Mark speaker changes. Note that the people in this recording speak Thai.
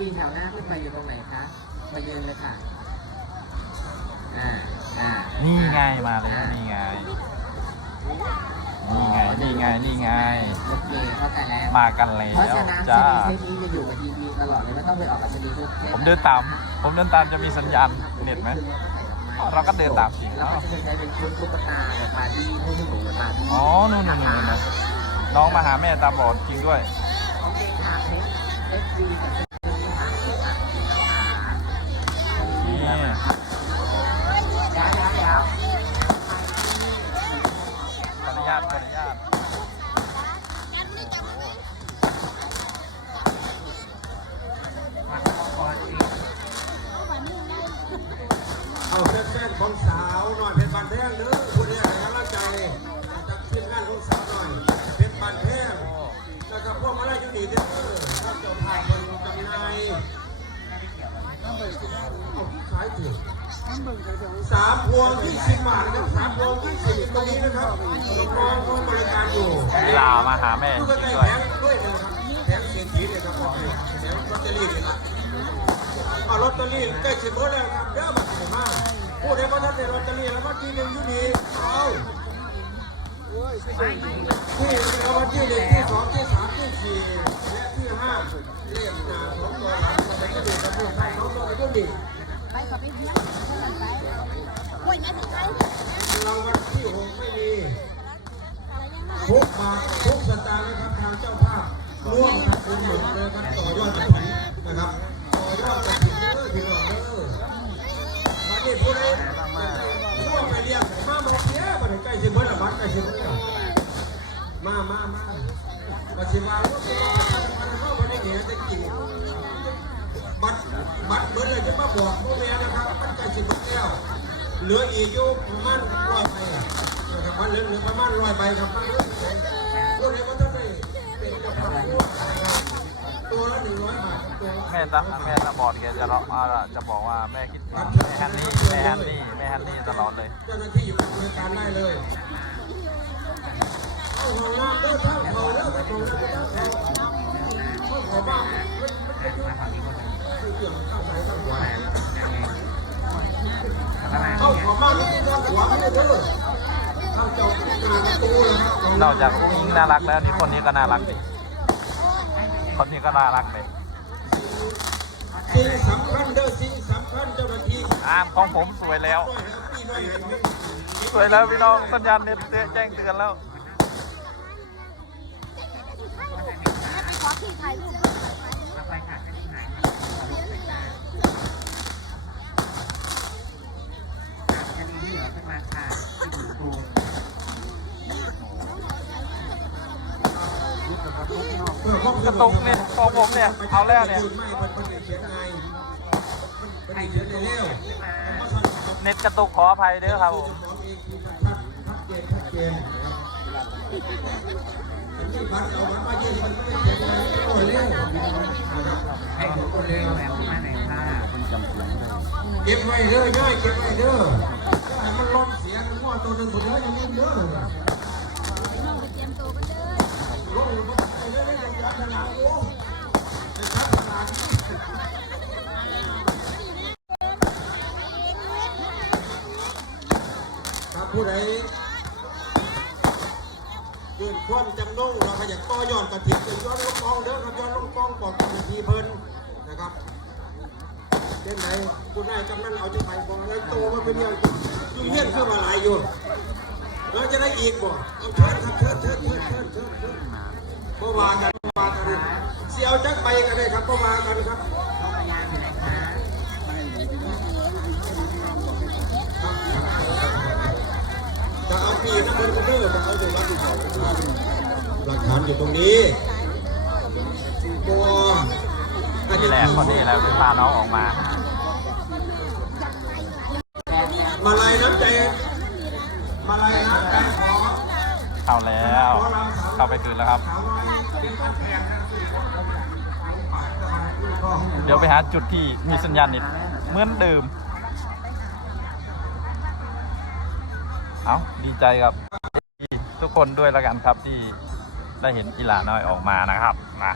Speaker 1: ดีแถวหน้าขึ้นไปอยู่ตรงไหนคะมายืนเลยค่ะอ่าอ่า
Speaker 2: นี่ไงมาแล้วนี่ไง นี่ไง นี่ไง นี่ไง
Speaker 1: โอเคเข้าใจแล้ว
Speaker 2: มากันแล้
Speaker 1: เพราะ
Speaker 2: ว
Speaker 1: ฉะนั้น
Speaker 2: จ้า
Speaker 1: เส้นนี้จะอยู่กับทีวีตลอดเลยไม่ต้องไปออกกับชนีทุกเทป
Speaker 2: ผมเดินตาม ผมเดินตามจะมีสัญญาณเน็ตไหม เราก็เดินตามสิ
Speaker 1: แล้วก็จะใช้เป็นชุดตุ๊กตาแบบปาร์ตี้ให้หนูปาร์ตี้
Speaker 2: อ๋อ นู่นนู่นนู่นนะน้องมาหาแม่ตาบอดจริงด้วย
Speaker 1: โอเคค่ะเอฟซีกับเส้นนี้
Speaker 2: ขออนุญาตขออนุญาต
Speaker 3: เอาเส้นๆของสาวหน่อยเพชรบานแพงเด้อคุณเนี่ยให้กำลัง เอาขายถึงสามพวงยี่สิบบาทนะครับสามพวงยี่สิบตรงนี้นะครับน้องๆเขาบริการอยู่
Speaker 2: ลีลามาหาแม่
Speaker 3: ดู
Speaker 2: จริ
Speaker 3: ใก
Speaker 2: ง
Speaker 3: ล้ๆ
Speaker 2: ด้วย
Speaker 3: แผงด้วยนะครับแผงเศรษฐีเนี่ยครับแผงลอตเตอรี่เนี่ยครับเอาลอตเตอรี่ใกล้สิบเบอร์แล้วครับเด้อมาถึงมาผู้ใดมาท่านได้ลอตเตอรี่แล้วมาที่หนึ่งอยู่นี่เอาที่รางวัลที่หนึ่งที่สองที่สามที่สี่และที่ห้าเลขหน้าสองตัวหลังเราจะดูกันด้วยสองตัวไปด้วยดิ
Speaker 4: ไปขอไปเที่ยวเท่านั้นไปโอ้ยงั้ นถึงไง
Speaker 3: ราวัลที่หกไม่มี
Speaker 4: อะไรยังไง
Speaker 3: ทุกบาททุกสตางค์นะครับทางเจ้าภาพร่วมกันเป็นหนึ่งเลยครับต่อยอดกระถิ่นนะครับต่อยอดกระถิ่นเด้อพี่น้องเด้อมาดิผู้ใดร่วมไปเรียกมาบอกเนี้ยมาถึงใกล้สิบเบิร์ดละบัตรใกล้สิบเบิร์ดละมามามามาสิมาแล้วก็มาเข้ามาได้เห็นได้กิน บัตรบัตรเบิร์ดเลยจะมาบอกพวกแม่นะครับบัตรใกล้สิบแล้วเหลืออีกอยู่ประมาณร้อยใบนะครับมันเหลือเหลือประมาณร้อยใบครับมาเลยพวกไหนมันต้องได้เป็นกระเป๋าตัวละหนึ่งร้อยบาทตัว
Speaker 2: แม่ตาแม่ตาบอดแกจะร้องอ่าจะบอกว่าแม่คิดแม่ฮันนี่แม่ฮันนี่แม่ฮันนี่ตลอดเลย
Speaker 3: เจ้าหน้าที่อยู่กับริการได้เลยเอาห้องน้ำเด้อท่านเขาเด้อท่านเขาเด้อท่านเขาเขาขอบ้าง นี่ท่านหัวไม่ได้เด้อท่านเจ้าการประตูเลยครับ
Speaker 2: นอกจากอุ้งอิงน่ารักแล้วนี่คนนี้ก็น่ารักดิคนนี้ก็น่ารักเลย
Speaker 3: สิ่งสำคัญเด้อสิ่งสำคัญเจ้าหน้าที่
Speaker 2: อ่านของผมสวยแล้ว
Speaker 3: ด้วยแฮปปี้ด้วยเห็นไหม
Speaker 2: สวยแล้วพี่น้องสัญญาณเน็ตเตือนแจ้งเตือนแล้ว
Speaker 4: ขอที่ถ่ายรูป
Speaker 3: เพื่อความ
Speaker 2: กระตุกเนี่ยของผมเนี่ยเอาแล้วเนี่ย
Speaker 3: ไม่มันเป็นเขียนไงมันเขียนในเร็ว
Speaker 2: เน็ตกระตุกขออภัยเด้อครับผม
Speaker 3: ของเองคือชัดชัดเจนชัดเจนที่บัตรเอาบัตรมายื่นมันไม่ได้เขียนไงโอ้เร็วให้ดูคนเร็วแล้วมาไหนค่ะเก็บไว้เด้อย่อยเก็บไว้เด้อให้มันล้นเสียงมั่วตัวหนึ่งคนเด้ออย่างนี้เด้อ
Speaker 4: น้องไปเตรียมตัวกันเด้อ
Speaker 3: ครับผู้ใดยื่นความจำนงเราก็อยากต่อยอดกระถิ่นเป็นย้อนลงกองเด้อครับย้อนลงกองบอกกับนาทีเพิ่นนะครับเช่นไหนคุณนายกำนันเอาจะไปบอกอะไรโตมาเป็นเดียวยุ่งเยี่ยนขึ้นมาหลายอยู่เราจะได้อีกบ่เอาเชิญครับเชิญเชิญเชิญเชิญ เชิญเชิญเมื่ากันมากันเสียวจักไปกันเลยครับเมื่ากันครับจะเอาปีนะเพิ่นก็เด้อจะเอาตัวรับผิดชอบหลักฐานอยู่ตรงนี้ตัวอั
Speaker 2: นี่แหละคนนี้แหละพาน้องออกมา
Speaker 3: มาลายน้ำใจมาลายน้ำใจขอ
Speaker 2: เข้าแล้ว เข้าไปคืนแล้วครับ
Speaker 3: เดี๋
Speaker 2: ยวไปหาจุดที่มีสัญญาณนิดเหมือนเดิม เอาดีใจกับทุกคนด้วยแล้วกันครับที่ได้เห็นกีฬาน้อยออกมานะครับมา